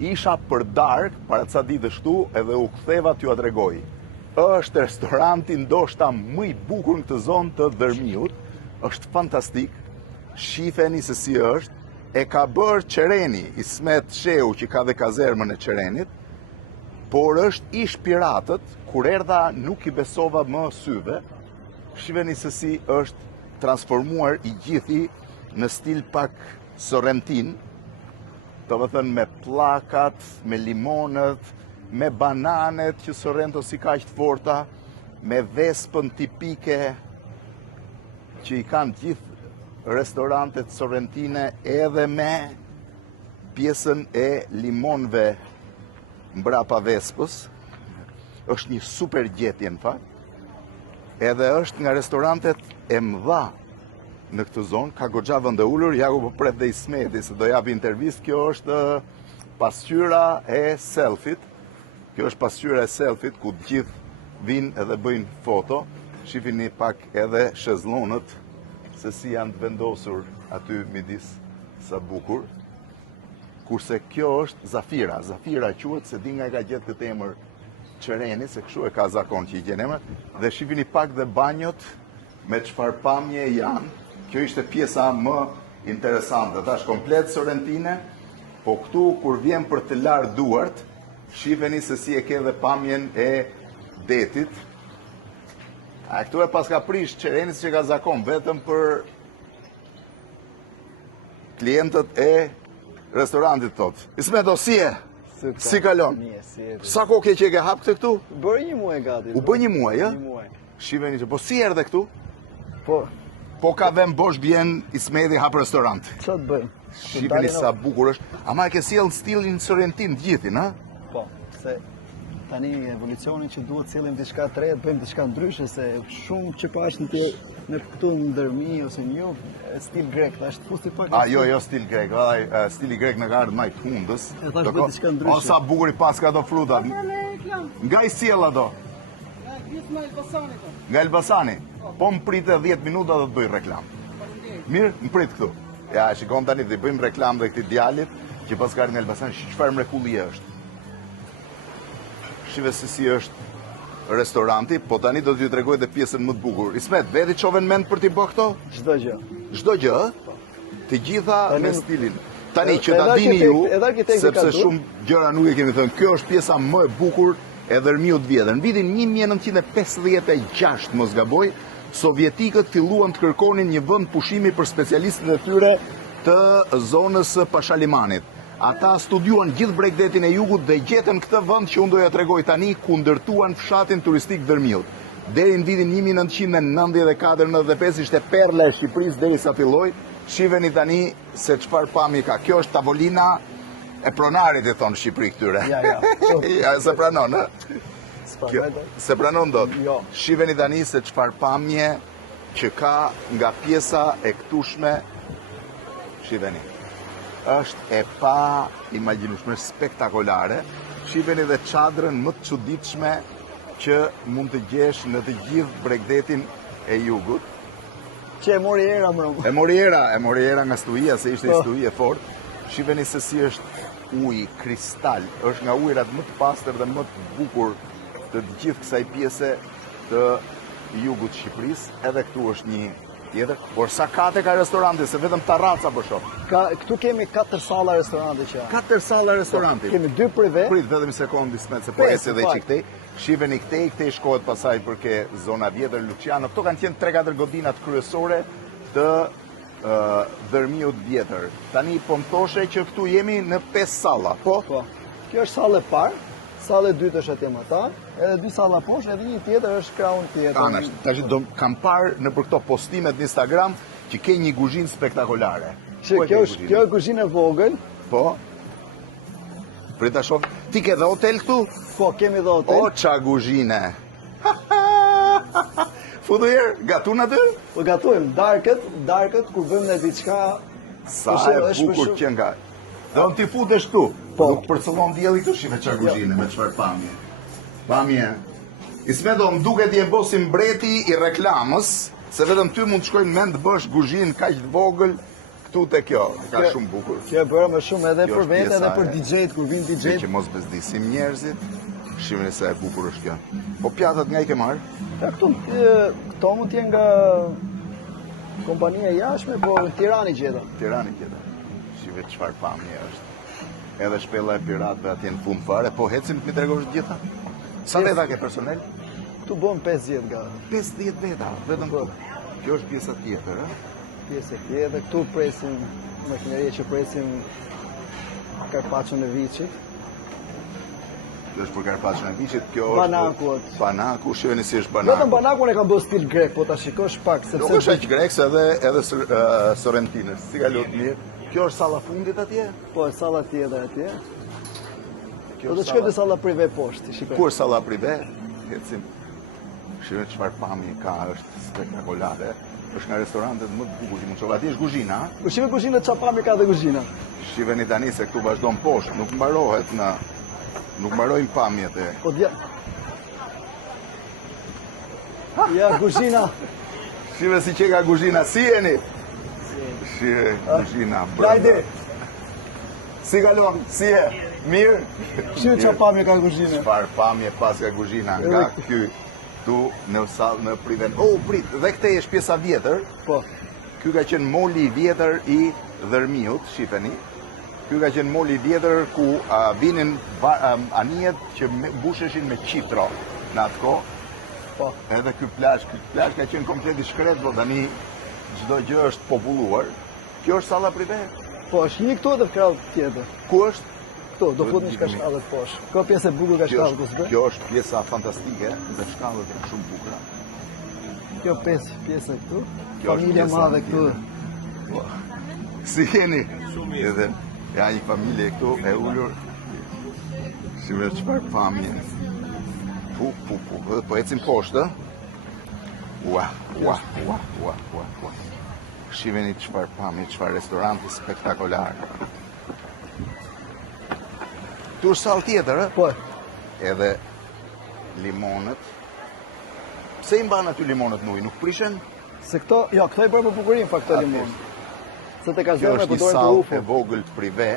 isha për dark, para ca ditësh këtu, edhe u ktheva t'ju a tregoj. Është restoranti ndoshta më i bukur në këtë zonë të Dërmiut, është fantastik, shifeni se si është, e ka bërë Qereni, Ismet Sheu që ka dhe kazermën e Qerenit, por është ish piratët, kur erdha nuk i besova më syve, shifeni se si është transformuar i gjithi në stil pak sorrentin, do të thënë me plakat, me limonët, me bananet që Sorrento si kaq të forta, me vespën tipike që i kanë gjithë restorantet sorrentine, edhe me pjesën e limonëve mbrapa vespës. Është një super gjetje në fakt. Edhe është nga restorantet e mëdha në këtë zonë, ka goxha vende ulur, ja ku po pret dhe Ismeti se do japi intervistë. Kjo është pasqyra e selfit. Kjo është pasqyra e selfit ku të gjithë vinë edhe bëjnë foto. Shifini pak edhe shezllonët se si janë të vendosur aty midis, sa bukur. Kurse kjo është Zafira. Zafira quhet se di nga e ka gjetë këtë emër Qereni, se kështu e ka zakon që i gjen emër. Dhe shifini pak dhe banjot me çfarë pamje janë. Kjo ishte pjesa më interesante. Tash komplet sorrentine, po këtu kur vjen për të larë duart, shifeni se si e ke dhe pamjen e detit. A këtu e pas ka prish Qerenis që ka zakon, vetëm për klientët e restorantit tot. Ismeto, si e? Si kalon? Sa kohë që e ke hap këtë këtu? Bërë një muaj gati. U bë një muaj, ja? Një muaj. Shifeni që, po si erdhe këtu? Po ka vëm bosh bjen Ismeti hap restorant. Ço të bëjmë? Shifeni sa bukur është. Ama e ke sjell stilin sorrentin të gjithin, ha? Po, se tani evolucionin që duhet sillim diçka të re, bëjmë diçka ndryshe, se shumë që pash në këtu në Dërmi ose në Jug, stil grek, tash të fusti pak. Jo stil grek, stili grek në ka ardhur më i fundës. E tash bëj diçka ndryshe. O sa bukur i pas ka ato fruta. Nga i sjell ato? Nga Elbasani. Po më pritë 10 minuta dhe të bëj reklam. Mirë, më pritë këtu. Ja, shikon tani të bëjmë reklam dhe këti djalit, që pas ka ardhur nga Elbasani, çfarë mrekullie është. Shive se si është restoranti, po tani do t'ju tregoj dhe pjesën më të bukur. Ismet, veti çove në mend për t'i bërë këto? Çdo gjë. Çdo gjë? Të gjitha me stilin. Tani që ta dini ju, sepse shumë gjëra nuk e kemi thënë, kjo është pjesa më e bukur e Dërmiut vjetër. Në vitin 1956, mos gaboj, sovjetikët filluan të kërkonin një vend pushimi për specialistët e tyre të zonës së Pashalimanit. Ata studiuan gjithë Bregdetin e Jugut dhe gjetën këtë vend që unë doja t'rregoj tani, ku ndërtuan fshatin turistik Dërmiut. Deri në vitin 1994-95 ishte perla e Shqipërisë derisa filloi. Shiheni tani se çfarë pamje ka. Kjo është tavolina e pronarit, i thonë Shqipëri këtyre. Ja, se pranon, ha? Se pranon dot. Shiheni tani se çfarë pamje që ka nga pjesa e këtushme. Shiheni. Është e pa imagjinueshme, spektakolare. Shiheni dhe çadrën më të çuditshme që mund të gjesh në të gjithë Bregdetin e Jugut. Që e mori era mbrëm. E mori era nga stuia, se ishte stui e fortë. Shiheni se si është ujë kristal, është nga ujërat më të pastër dhe më të bukur të gjithë kësaj pjese të Jugut të Shqipërisë. Edhe këtu është një tjetër, por sa kate ka restoranti, se vetëm terraca po shoh. Këtu kemi 4 salla restoranti që. 4 salla restoranti. Kemi 2 prive. Prit vetëm një sekondë Ismet, se po ecë edhe këtej. Shiheni këtej shkohet pasaj për ke zona vjetër Luciano. Këto kanë qenë 3-4 godinat kryesore të Dërmiut vjetër. Tani po më thoshe që këtu jemi në 5 salla, po? Po. Kjo është sallë e parë, sallë e dytë është atje më ta, edhe 2 salla poshtë, edhe një tjetër është kraun tjetër. Tash kam parë në për këto postimet në Instagram që ke një kuzhinë spektakolare. Kjo është kuzhinë e vogël. Po. Prita shoh. Ti ke dhe hotel këtu? Po, kemi dhe hotel. O, qa kuzhine. Futu herë, gatun aty? Po gatujem, darkët, kur bëjmë në diçka... Sa e bukur që nga. Dhe unë ti futesh këtu. Nuk përcëllon djeli këtu, shive qa kuzhine, me qëfar pamje. Pamje. Ismeto, më duket je bosim mbreti i reklamës, se vetëm ty mund të shkojnë mend të bësh kuzhinë kaq të vogël. këtu te kjo, ka shumë bukur. Kjo e bërë më shumë edhe Kjo për është vete edhe pjesa për e- DJ-t, kur vin Se DJ-t. që mos bezdisim njerëzit, shimeni sa e bukur është kjo. Po pjatat nga i ke marrë? Ja, këto mund t'jenë nga kompania jashtme, po në Tiranë i gjeta. Tirani tjetër. Shive çfarë pamje është. Edhe shpella e piratëve atje në fund fare, po hecim të mi tregosh të gjitha? Sa veta ke personel? Këtu bën 50 nga 50 veta, vetëm Po. këtu. Kjo është pjesa tjetër, ë? pjesë e tjetër. Këtu presim makineria që presim karpaccion e viçit. Kjo është për karpaccion e viçit, kjo është Banakut. Banaku, shiheni si është Vetëm banaku. banakun e ka bërë stil grek, po ta shikosh pak sepse Nuk është aq grek, se edhe Sorrentinës. Si ka lutë mirë. Kjo është salla fundit atje? po salla tjetër atje. Kjo Po do është të shkojmë salla- te salla prive poshtë, shikoj. Ku është salla prive? Ecim. Shiheni çfarë pamje ka, është spektakolare. Është nga restorantet më të bukur që mund të shoh. Atje është kuzhina, ha? Po shikoj kuzhinën çapami ka dhe kuzhina. Shiheni tani se këtu vazhdon poshtë, nuk mbarohet nuk mbarojnë pamjet e. Po dia. Ja, kuzhina. Shive si që ka kuzhina, si jeni? Shive kuzhina, Hajde. Si kalon, si e? Mirë? Shikoj çapami ka kuzhinën. Çfarë pamje pas ka kuzhina nga ky tu në sallë në priven. Oh, prit, dhe këtej është pjesa vjetër. Po. Ky ka qenë moli i vjetër i Dërmiut, shifeni. Ky ka qenë moli i vjetër ku vinin anijet që mbusheshin me qitro në atë kohë. Po. Edhe ky plazh ka qenë komplet i shkret, po tani çdo gjë është populluar. Kjo është salla prive. Po, është një këtu edhe krau tjetër. Ku është? Këtu, do futni shkallët poshtë. Ka pjesë e bukur ka shkallët kusbe. Kjo është pjesa fantastike dhe shkallët janë shumë bukura. Kjo pjesë këtu. Kjo është Familja pjesa madhe këtu. tjetër. Po. Si jeni? Shumë mirë. Edhe ja një familje këtu e ulur. Shive çfarë pamje. Pu. Po ecim poshtë, ë? Ua. Shiveni çfarë pamje, çfarë restoranti spektakolar. Tu është sallë tjetër, ë? Po. Edhe limonët. Pse i mban aty limonët në ujë? Nuk prishen? Se këto, jo, këto i bërë për bukurim fa këto limon. Se të ka Kjo zemre është për një dorën të sallë ufo. e vogël prive.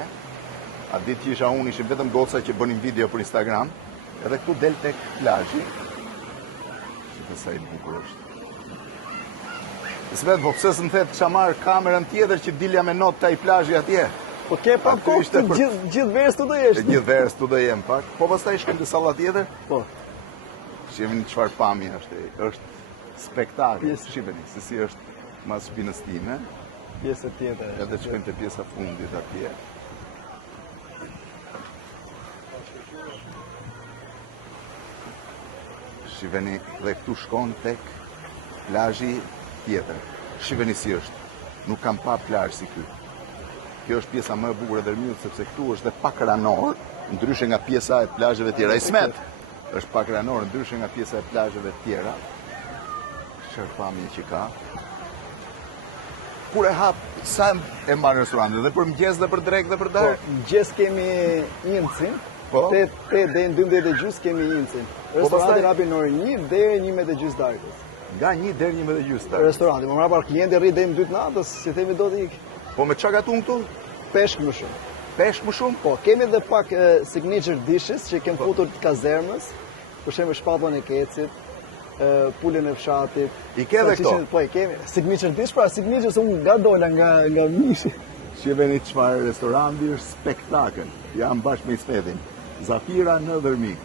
A ditë që isha unë, ishin vetëm goca që bënin video për Instagram. Edhe këtu del tek plazhi. Shikoj sa i bukur është. S'vet, po pse s'më thet kisha marrë kamerën tjetër që dilja me notë taj plazhi atje. Po ke pa Aty kohë ishte të për- gjithë verës të do E jesh. gjithë verës tu do jem pak. Po pastaj shkojmë te salla tjetër. Po. Shihemi çfarë pamje është. Është spektakël. Pjesë. Shiheni se si është mas shpinës time. Pjesë tjetër. Edhe shkojmë te pjesa fundit atje. Shiheni dhe këtu shkon tek plazhi tjetër. Shiheni si është. Nuk kam pa plazh si ky. Kjo është pjesa më e bukur e Dërmiut sepse këtu është dhe pak ranor, ndryshe nga pjesa e plazheve tjera. Ismet është pak ranor, ndryshe nga pjesa e plazheve tjera. Çfarë pamje që ka. Kur e hap, sa e mban restorantin? Dhe për mëngjes dhe për drekë dhe për Po, darkë? mëngjes kemi incin. Po. 8 deri në 12:30 kemi incin. Restoranti pastaj- hapi në orën 1 deri 11:30 darkës. Nga 1 deri 11:30 darkë. Restoranti, më mbrapa klienti rri deri në 2 natës, si themi do të ik. Po me çka gatun këtu? Peshk më shumë. Peshk më shumë? Po, kemi edhe pak signature dishes që kem futur të kazermës, për shembull shpatullën e kecit, pulën e fshatit. I ke edhe këto? Po, i kemi. Signature dish, pra signature se unë nga dola nga mishi. Shiheni çfarë restoranti është spektakël. Jam bashkë me Ismetin. Zafira në Dërmi.